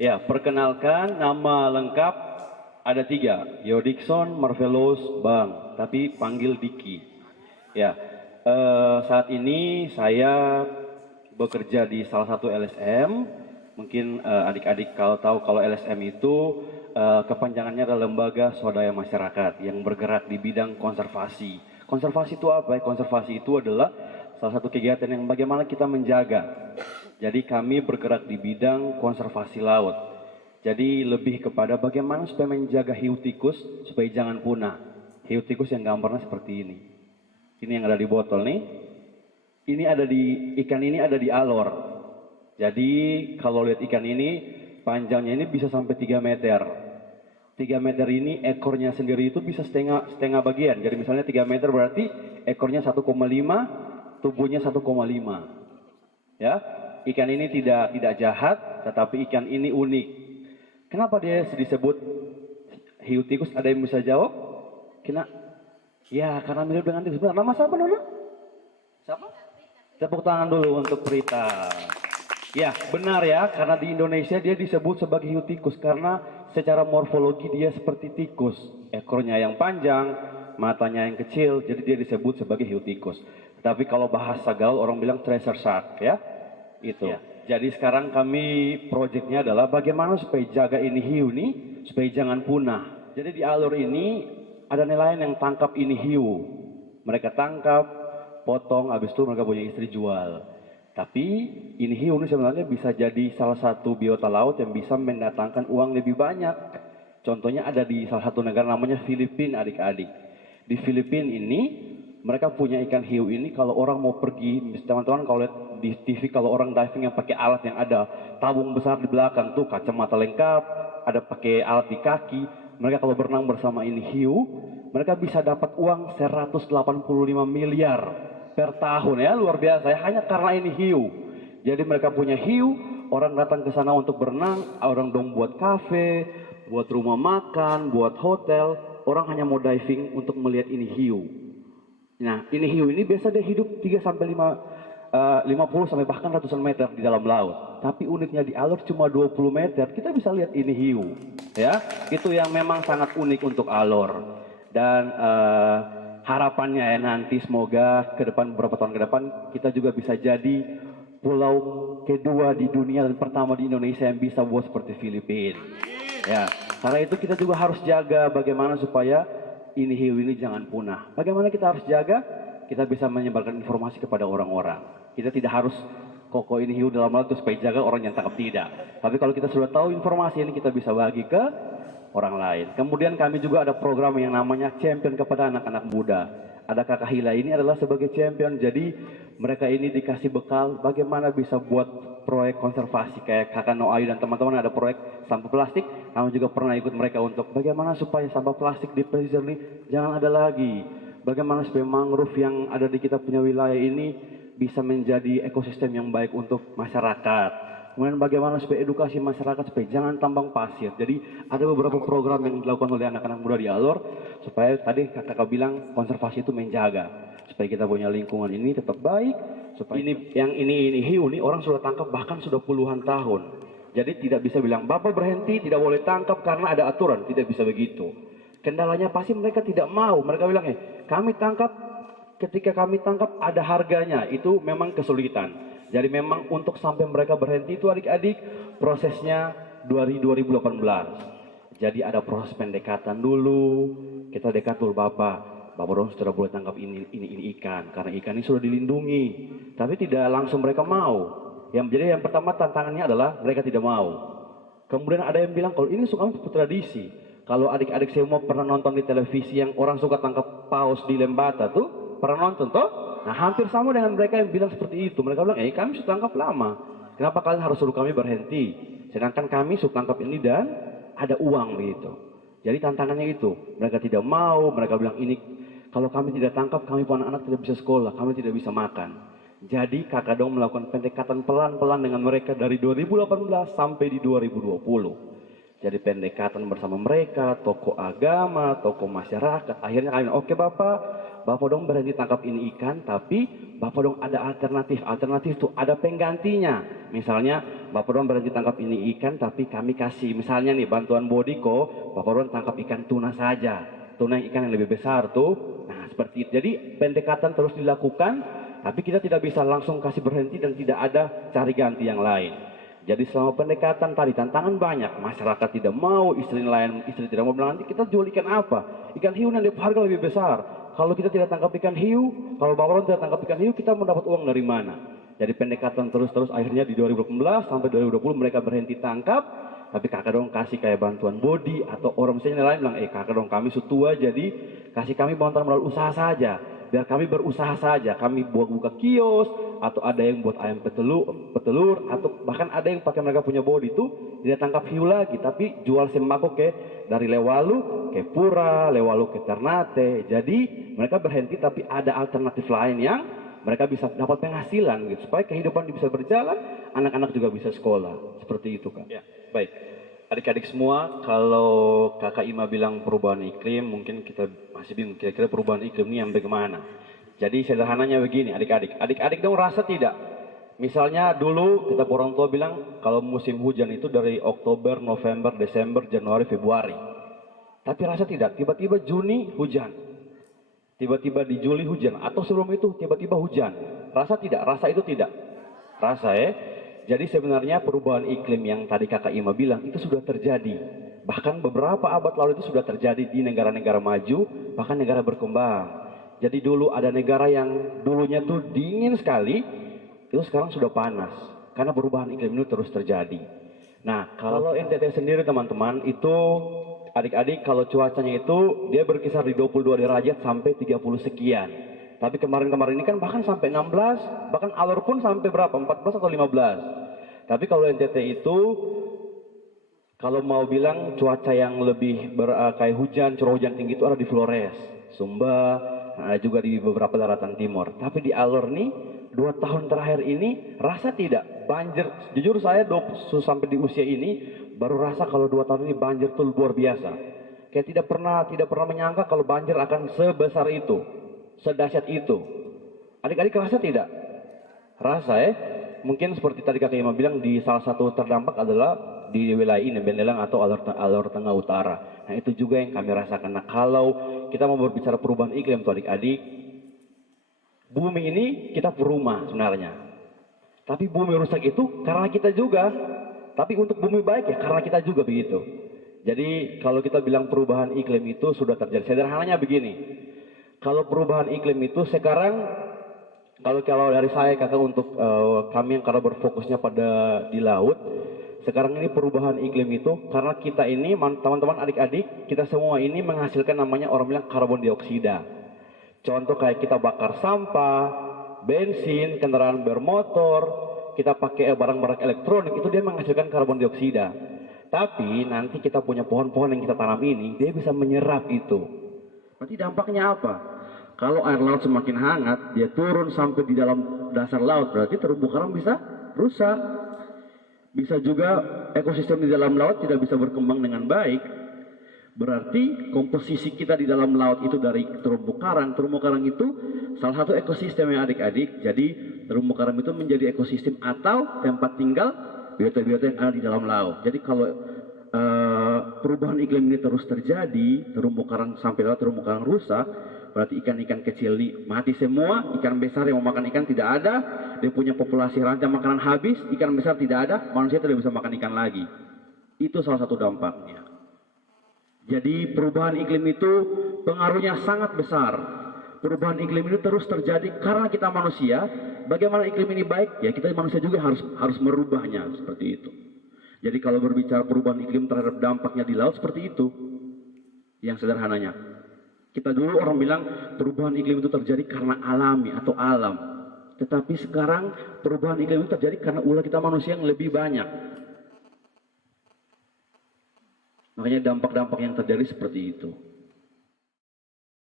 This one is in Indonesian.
Ya, perkenalkan nama lengkap ada tiga, Yodikson Marvelous Bang, tapi panggil Diki. Ya, saat ini saya bekerja di salah satu LSM. Mungkin adik-adik kalau tahu kalau LSM itu kepanjangannya adalah Lembaga Swadaya Masyarakat yang bergerak di bidang konservasi. Konservasi itu apa? Konservasi itu adalah salah satu kegiatan yang bagaimana kita menjaga. Jadi kami bergerak di bidang konservasi laut. Jadi lebih kepada bagaimana supaya menjaga hiu tikus supaya jangan punah. Hiu tikus yang gambarnya seperti ini. Ini yang ada di botol nih. Ini ada di ikan ini ada di alor. Jadi kalau lihat ikan ini panjangnya ini bisa sampai 3 meter. 3 meter ini ekornya sendiri itu bisa setengah bagian. Jadi misalnya 3 meter berarti ekornya 1,5, tubuhnya 1,5. Ya, ikan ini tidak jahat, tetapi ikan ini unik. Kenapa dia disebut hiu tikus? Ada yang bisa jawab? Ya, karena mirip dengan tikus. Nama siapa, Nona? Siapa? Tepuk tangan dulu untuk Prita. Ya, benar ya, karena di Indonesia dia disebut sebagai hiu tikus karena secara morfologi dia seperti tikus. Ekornya yang panjang, matanya yang kecil, jadi dia disebut sebagai hiu tikus. Tapi kalau bahasa gaul orang bilang treasure shark ya. Itu. Ya. Jadi sekarang kami proyeknya adalah bagaimana supaya jaga ini hiu nih supaya jangan punah. Jadi di alur ini ada nelayan yang tangkap ini hiu. Mereka tangkap, potong, habis itu mereka punya istri jual. Tapi ini hiu ini sebenarnya bisa jadi salah satu biota laut yang bisa mendatangkan uang lebih banyak. Contohnya ada di salah satu negara namanya Filipina adik-adik. Di Filipina ini mereka punya ikan hiu ini kalau orang mau pergi, teman-teman kalau lihat di TV kalau orang diving yang pakai alat yang ada tabung besar di belakang tuh kacamata lengkap, ada pakai alat di kaki, mereka kalau berenang bersama ini hiu, mereka bisa dapat uang 185 miliar per tahun ya, luar biasa ya, hanya karena ini hiu. Jadi mereka punya hiu, orang datang ke sana untuk berenang, orang dong buat kafe, buat rumah makan, buat hotel, orang hanya mau diving untuk melihat ini hiu. Nah, ini hiu ini biasa dia hidup 3 sampai 50 sampai bahkan ratusan meter di dalam laut. Tapi uniknya di alur cuma 20 meter, kita bisa lihat ini hiu. Ya, itu yang memang sangat unik untuk alur. Dan harapannya ya nanti semoga ke depan beberapa tahun ke depan kita juga bisa jadi pulau kedua di dunia dan pertama di Indonesia yang bisa buat seperti Filipina. Ya, karena itu kita juga harus jaga bagaimana supaya ini hiu ini jangan punah. Bagaimana kita harus jaga? Kita bisa menyebarkan informasi kepada orang-orang. Kita tidak harus koko ini hiu dalam laut supaya jaga orang yang tangkap tidak. Tapi kalau kita sudah tahu informasi ini kita bisa bagi ke orang lain. Kemudian kami juga ada program yang namanya champion kepada anak-anak muda. Ada Kakak Hila ini adalah sebagai champion. Jadi mereka ini dikasih bekal bagaimana bisa buat proyek konservasi kayak Kakak Noayu dan teman-teman ada proyek sampah plastik. Kami juga pernah ikut mereka untuk bagaimana supaya sampah plastik di pesisir ini jangan ada lagi. Bagaimana supaya mangrove yang ada di kita punya wilayah ini bisa menjadi ekosistem yang baik untuk masyarakat. Kemudian bagaimana supaya edukasi masyarakat supaya jangan tambang pasir. Jadi ada beberapa program yang dilakukan oleh anak-anak muda di Alor supaya tadi kakak bilang konservasi itu menjaga supaya kita punya lingkungan ini tetap baik. Supaya ini hiu nih orang sudah tangkap bahkan sudah puluhan tahun. Jadi tidak bisa bilang bapak berhenti tidak boleh tangkap karena ada aturan, tidak bisa begitu. Kendalanya pasti mereka tidak mau. Mereka bilang kami tangkap ketika kami tangkap ada harganya, itu memang kesulitan. Jadi memang untuk sampai mereka berhenti itu adik-adik prosesnya 2018. Jadi ada proses pendekatan dulu, kita dekat dulu Bapak dong sudah boleh tangkap ini ikan karena ikan ini sudah dilindungi. Tapi tidak langsung mereka mau. Jadi yang pertama tantangannya adalah mereka tidak mau. Kemudian ada yang bilang kalau ini suka tradisi. Kalau adik-adik semua pernah nonton di televisi yang orang suka tangkap paus di Lembata tuh, pernah nonton toh? Nah hampir sama dengan mereka yang bilang seperti itu. Mereka bilang, kami sudah tangkap lama. Kenapa kalian harus suruh kami berhenti? Sedangkan kami sudah tangkap ini dan ada uang begitu. Jadi tantangannya itu. Mereka tidak mau, mereka bilang ini, kalau kami tidak tangkap, kami pun anak-anak tidak bisa sekolah, kami tidak bisa makan. Jadi Kakak Dong melakukan pendekatan pelan-pelan dengan mereka dari 2018 sampai di 2020. Jadi pendekatan bersama mereka, tokoh agama, tokoh masyarakat. Akhirnya kami, oke Bapak, Bapak dong berhenti tangkap ini ikan, tapi Bapak dong ada alternatif. Alternatif tuh ada penggantinya. Misalnya, Bapak dong berhenti tangkap ini ikan, tapi kami kasih. Misalnya nih, bantuan Bodiko, Bapak dong tangkap ikan tuna saja. Tuna ikan yang lebih besar tuh. Nah, seperti itu. Jadi, pendekatan terus dilakukan, tapi kita tidak bisa langsung kasih berhenti dan tidak ada cari ganti yang lain. Jadi selama pendekatan tadi tantangan banyak, masyarakat tidak mau, istri tidak mau bilang nanti kita jual ikan apa? Ikan hiu yang harga lebih besar. Kalau kita tidak tangkap ikan hiu, kalau Bapak tidak tangkap ikan hiu, kita mendapat uang dari mana? Jadi pendekatan terus-terus akhirnya di 2018 sampai 2020 mereka berhenti tangkap, tapi kakak dong kasih kayak bantuan bodi atau orang misalnya lain bilang, kakak dong kami sutua jadi kasih kami bantuan melalui usaha saja. Biar kami berusaha saja, kami buka kios, atau ada yang buat ayam petelur, atau bahkan ada yang pakai mereka punya bodi itu, tidak tangkap hiu lagi, tapi jual sembako ke dari Lewalu ke Pura, Lewalu ke Ternate. Jadi mereka berhenti tapi ada alternatif lain yang mereka bisa dapat penghasilan gitu, supaya kehidupan bisa berjalan, anak-anak juga bisa sekolah. Seperti itu, Kak. Ya, baik. Adik-adik semua, kalau Kakak Ima bilang perubahan iklim, mungkin kita masih bingung kira-kira perubahan iklim ini yang bagaimana. Jadi sederhananya begini, adik-adik. Adik-adik dong rasa tidak? Misalnya dulu kita orang tua bilang kalau musim hujan itu dari Oktober, November, Desember, Januari, Februari. Tapi rasa tidak? Tiba-tiba Juni hujan. Tiba-tiba di Juli hujan. Atau sebelum itu tiba-tiba hujan. Rasa tidak? Rasa itu tidak? Rasa ya. Jadi sebenarnya perubahan iklim yang tadi Kakak Ima bilang itu sudah terjadi. Bahkan beberapa abad lalu itu sudah terjadi di negara-negara maju, bahkan negara berkembang. Jadi dulu ada negara yang dulunya tuh dingin sekali, itu sekarang sudah panas. Karena perubahan iklim itu terus terjadi. Nah, kalau NTT sendiri teman-teman, itu adik-adik kalau cuacanya itu dia berkisar di 22 derajat sampai 30 sekian. Tapi kemarin-kemarin ini kan bahkan sampai 16, bahkan alur pun sampai berapa? 14 atau 15. Tapi kalau NTT itu, kalau mau bilang cuaca yang lebih kayak hujan, curah hujan tinggi itu ada di Flores, Sumba, juga di beberapa daratan timur. Tapi di alur nih, 2 tahun terakhir ini, rasa tidak banjir. Jujur saya sampai di usia ini, baru rasa kalau 2 tahun ini banjir itu luar biasa. Kayak tidak pernah menyangka kalau banjir akan sebesar itu. Sedahsyat itu. Adik-adik rasa tidak? Rasa ya. Mungkin seperti tadi Kakak Ima bilang di salah satu terdampak adalah di wilayah ini, Bendelang atau alur tengah utara. Nah itu juga yang kami rasakan. Nah kalau kita mau berbicara perubahan iklim tuh adik-adik, bumi ini kita berumah sebenarnya. Tapi bumi rusak itu karena kita juga. Tapi untuk bumi baik ya karena kita juga begitu. Jadi kalau kita bilang perubahan iklim itu sudah terjadi. Sederhananya begini. Kalau perubahan iklim itu sekarang, kalau dari saya kakak untuk kami yang karena berfokusnya pada di laut, sekarang ini perubahan iklim itu karena kita ini teman-teman adik-adik kita semua ini menghasilkan namanya orang bilang karbon dioksida. Contoh kayak kita bakar sampah, bensin, kendaraan bermotor, kita pakai barang-barang elektronik itu dia menghasilkan karbon dioksida. Tapi nanti kita punya pohon-pohon yang kita tanam ini dia bisa menyerap itu. Nanti dampaknya apa? Kalau air laut semakin hangat, dia turun sampai di dalam dasar laut, berarti terumbu karang bisa rusak. Bisa juga ekosistem di dalam laut tidak bisa berkembang dengan baik. Berarti komposisi kita di dalam laut itu dari terumbu karang. Terumbu karang itu salah satu ekosistem yang adik-adik. Jadi terumbu karang itu menjadi ekosistem atau tempat tinggal biota-biota yang ada di dalam laut. Jadi kalau perubahan iklim ini terus terjadi, terumbu karang sampai laut terumbu karang rusak, berarti ikan-ikan kecil mati semua, ikan besar yang mau makan ikan tidak ada, dia punya populasi rantai makanan habis, ikan besar tidak ada, manusia tidak bisa makan ikan lagi. Itu salah satu dampaknya. Jadi perubahan iklim itu pengaruhnya sangat besar. Perubahan iklim ini terus terjadi karena kita manusia. Bagaimana iklim ini baik? Ya kita manusia juga harus merubahnya seperti itu. Jadi kalau berbicara perubahan iklim terhadap dampaknya di laut seperti itu, yang sederhananya. Kita dulu orang bilang perubahan iklim itu terjadi karena alami atau alam. Tetapi sekarang perubahan iklim itu terjadi karena ulah kita manusia yang lebih banyak. Makanya dampak-dampak yang terjadi seperti itu.